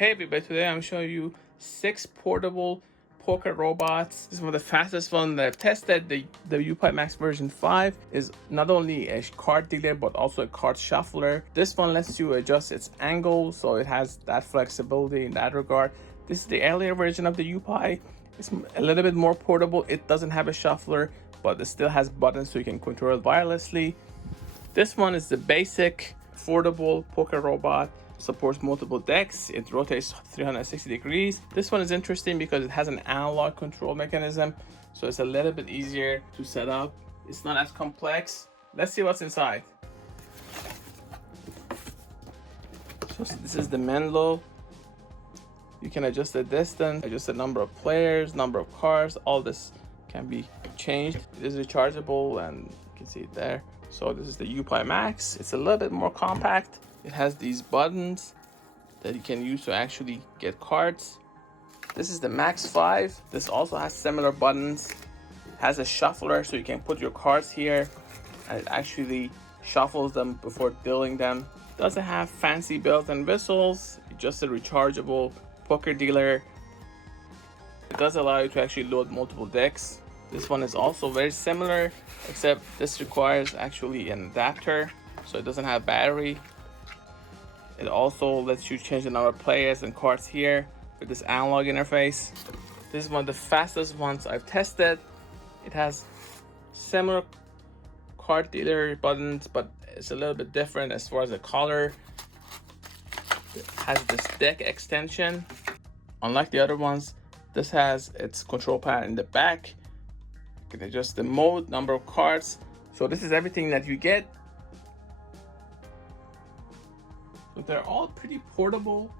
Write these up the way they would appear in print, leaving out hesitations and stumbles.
Hey everybody, today I'm showing you 6 portable poker robots. This is one of the fastest ones that I've tested. The YouPai Max version 5 is not only a card dealer but also a card shuffler. This one lets you adjust its angle, so it has that flexibility in that regard. This is the earlier version of the YouPai. It's a little bit more portable. It doesn't have a shuffler, but it still has buttons so you can control it wirelessly. This one is the basic affordable poker robot. Supports multiple decks. It rotates 360 degrees. This one is interesting because it has an analog control mechanism, so it's a little bit easier to set up. It's not as complex. Let's see what's inside. So this is the Menlo. You can adjust the distance, adjust the number of players, number of cards. All this can be changed. It is rechargeable and you can see it there. So this is the YouPai Max. It's a little bit more compact. It has these buttons that you can use to actually get cards. This is the Max 5. This also has similar buttons. It has a shuffler so you can put your cards here and it actually shuffles them before dealing them. It doesn't have fancy bells and whistles. It's just a rechargeable poker dealer. It does allow you to actually load multiple decks. This one is also very similar, except this requires actually an adapter, so it doesn't have battery. It also lets you change the number of players and cards here with this analog interface. This is one of the fastest ones I've tested. It has similar card dealer buttons, but it's a little bit different as far as the color. It has this deck extension. Unlike the other ones, this has its control pad in the back. You can adjust the mode, number of cards. So this is everything that you get. So they're all pretty portable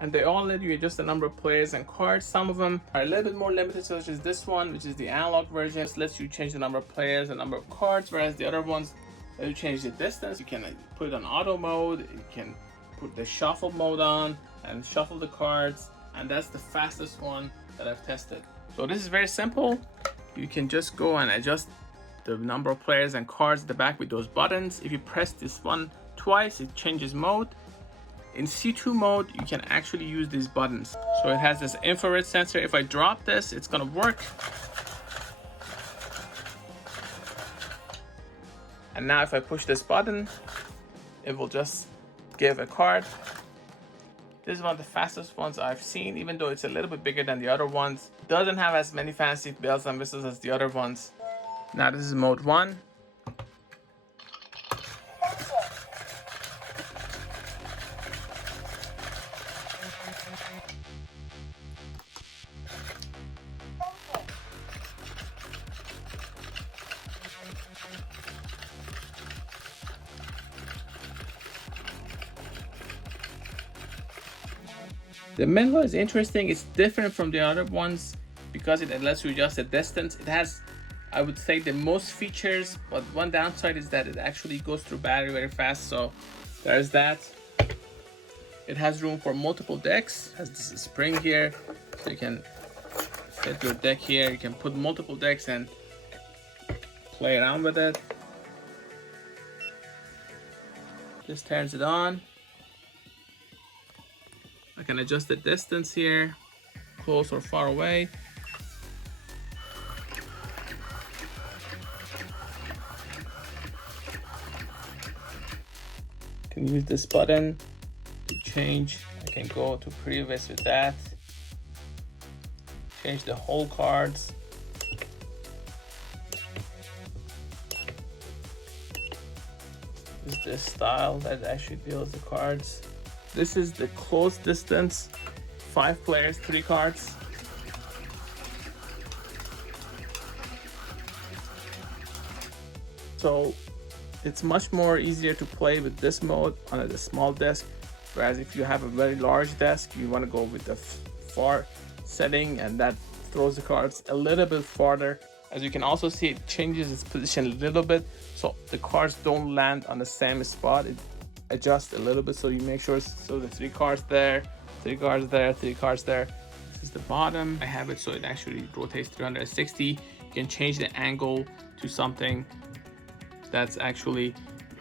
and they all let you adjust the number of players and cards. Some of them are a little bit more limited, such as this one, which is the analog version. This lets you change the number of players and number of cards, whereas the other ones let you change the distance. You can put it on auto mode, you can put the shuffle mode on and shuffle the cards, and that's the fastest one that I've tested. So this is very simple. You can just go and adjust the number of players and cards at the back with those buttons. If you press this one twice, it changes mode. In C2 mode, you can actually use these buttons. So it has this infrared sensor. If I drop this, it's gonna work. And now if I push this button, it will just give a card. This is one of the fastest ones I've seen, even though it's a little bit bigger than the other ones. It doesn't have as many fancy bells and whistles as the other ones. Now this is mode 1. The Menlo is interesting. It's different from the other ones because it lets you adjust the distance. It has, I would say, the most features, but one downside is that it actually goes through battery very fast, so there's that. It has room for multiple decks. It has this spring here, so you can fit your deck here. You can put multiple decks and play around with it. Just turns it on. I can adjust the distance here, close or far away. I can use this button to change. I can go to previous with that. Change the whole cards. This is the style that actually deals the cards. This is the close distance, 5 players, 3 cards. So it's much more easier to play with this mode on a small desk, whereas if you have a very large desk, you want to go with the far setting, and that throws the cards a little bit farther. As you can also see, it changes its position a little bit, so the cards don't land on the same spot. It adjust a little bit, so you make sure, so the 3 cards there, 3 cards there, 3 cards there. This is the bottom. I have it so it actually rotates 360. You can change the angle to something that's actually,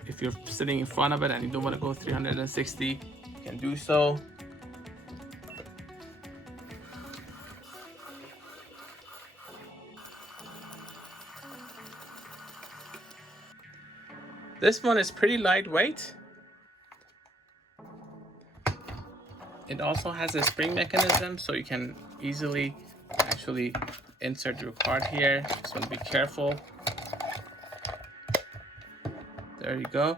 if you're sitting in front of it and you don't want to go 360, you can do so. This one is pretty lightweight. It also has a spring mechanism, so you can easily actually insert your card here. Just want to be careful. There you go.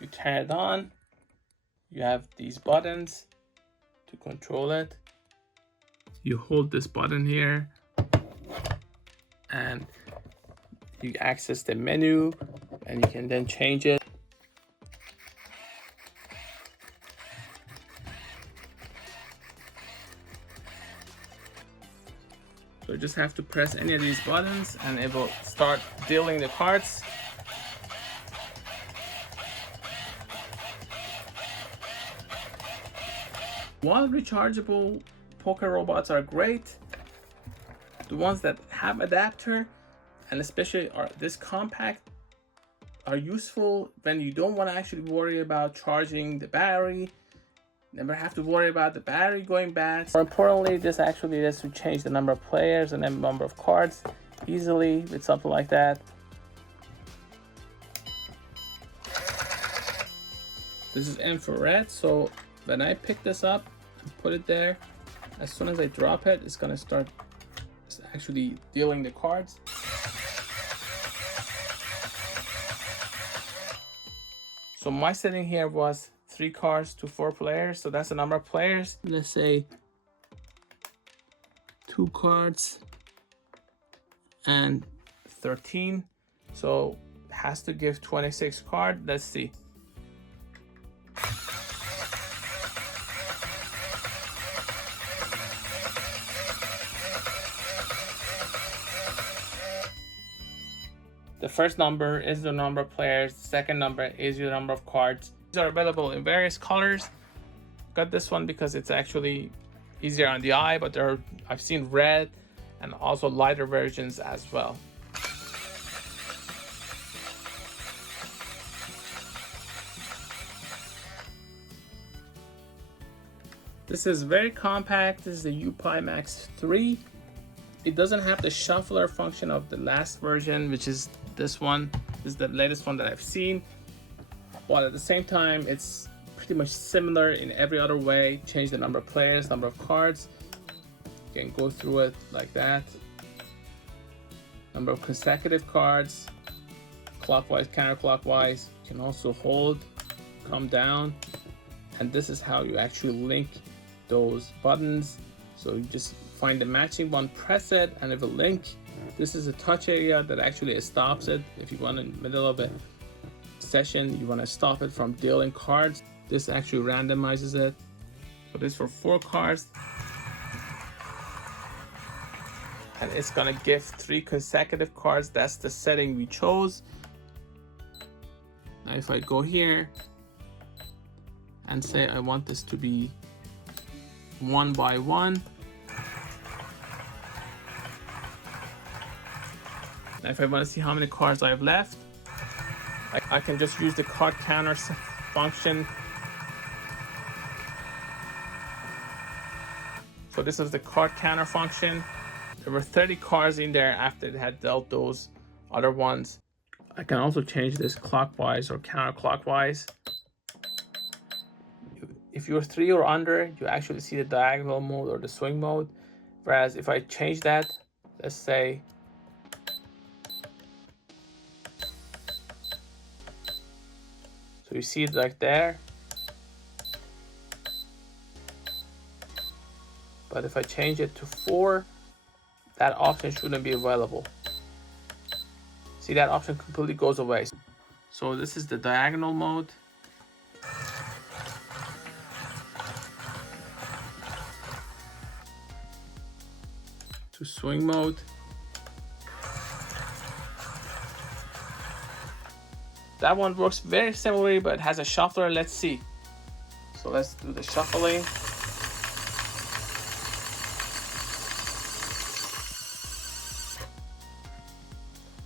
You turn it on. You have these buttons to control it. You hold this button here and you access the menu, and you can then change it. So you just have to press any of these buttons and it will start dealing the cards. While rechargeable poker robots are great, the ones that have adapter, and especially are this compact, are useful when you don't want to actually worry about charging the battery. Never have to worry about the battery going bad. More importantly, this actually lets you change the number of players and the number of cards easily with something like that. This is infrared, so when I pick this up and put it there, as soon as I drop it, it's gonna start actually dealing the cards. So my setting here was 3 cards to 4 players, so that's the number of players. Let's say 2 cards and 13, so it has to give 26 cards. Let's see. The first number is the number of players, the second number is your number of cards. These are available in various colors. Got this one because it's actually easier on the eye, but I've seen red and also lighter versions as well. This is very compact. This is the YouPai Max V. It doesn't have the shuffler function of the last version, which is this one. This is the latest one that I've seen. But at the same time, it's pretty much similar in every other way. Change the number of players, number of cards. You can go through it like that. Number of consecutive cards, clockwise, counterclockwise. You can also hold, come down. And this is how you actually link those buttons. So you just find the matching one, press it, and it will link. This is a touch area that actually stops it. If you want in the middle of a session, you want to stop it from dealing cards, this actually randomizes it. So this is for 4 cards. And it's gonna give 3 consecutive cards. That's the setting we chose. Now if I go here and say I want this to be 1 by 1. Now if I want to see how many cards I have left, I can just use the card counter function. So this is the card counter function. There were 30 cards in there after it had dealt those other ones. I can also change this clockwise or counterclockwise. If you're 3 or under, you actually see the diagonal mode or the swing mode. Whereas if I change that, let's say you see it like there, but if I change it to 4, that option shouldn't be available. See, that option completely goes away. So this is the diagonal mode. To swing mode. That one works very similarly, but it has a shuffler. Let's see. So let's do the shuffling.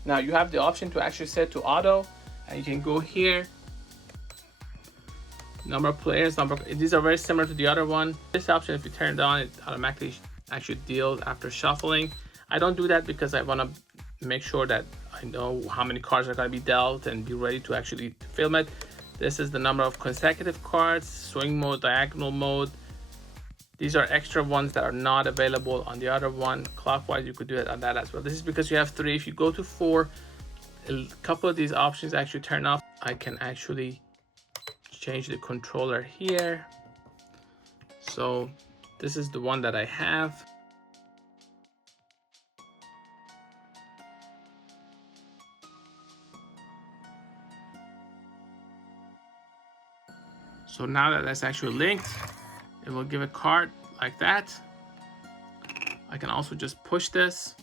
Now you have the option to actually set to auto, and you can go here. Number of players, these are very similar to the other one. This option, if you turn it on, it automatically actually deals after shuffling. I don't do that because I want to make sure that I know how many cards are going to be dealt and be ready to actually film it. This is the number of consecutive cards, swing mode, diagonal mode. These are extra ones that are not available on the other one. Clockwise, you could do it on that as well. This is because you have 3. If you go to 4, a couple of these options actually turn off. I can actually change the controller here. So this is the one that I have. So now that that's actually linked, it will give a card like that. I can also just push this.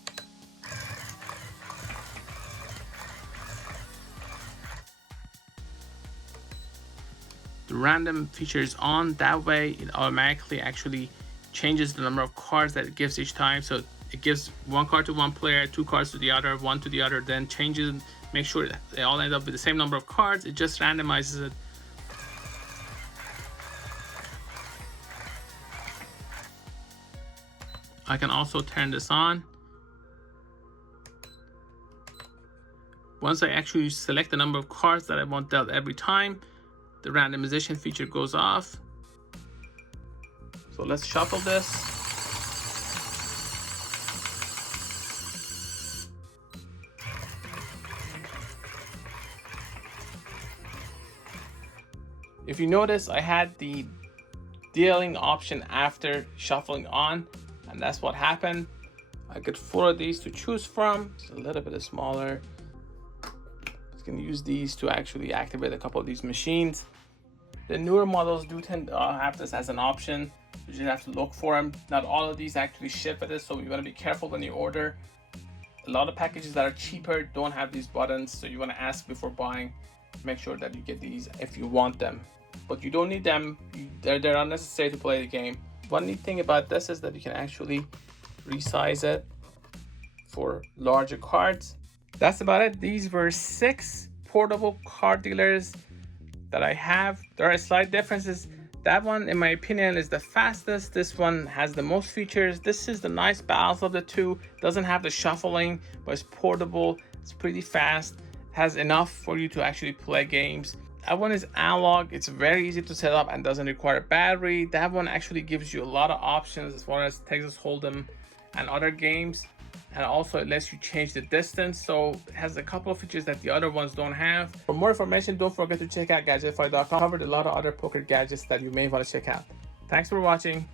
The random feature is on. That way it automatically actually changes the number of cards that it gives each time. So it gives 1 card to one player, 2 cards to the other, 1 to the other, then changes, make sure that they all end up with the same number of cards. It just randomizes it. I can also turn this on. Once I actually select the number of cards that I want dealt every time, the randomization feature goes off. So let's shuffle this. If you notice, I had the dealing option after shuffling on, and that's what happened. I got 4 of these to choose from. It's a little bit smaller. Just gonna use these to actually activate a couple of these machines. The newer models do tend to have this as an option. You just have to look for them. Not all of these actually ship with it, so you want to be careful when you order. A lot of packages that are cheaper don't have these buttons, so you want to ask before buying. Make sure that you get these if you want them, but you don't need them. They're unnecessary to play the game. One neat thing about this is that you can actually resize it for larger cards. That's about it. These were 6 portable card dealers that I have. There are slight differences. That one, in my opinion, is the fastest. This one has the most features. This is the nice balance of the two. Doesn't have the shuffling, but it's portable. It's pretty fast. Has enough for you to actually play games. That one is analog. It's very easy to set up and doesn't require a battery. That one actually gives you a lot of options as far as Texas Hold'em and other games. And also it lets you change the distance. So it has a couple of features that the other ones don't have. For more information, don't forget to check out Gadgetify.com. Covered a lot of other poker gadgets that you may want to check out. Thanks for watching.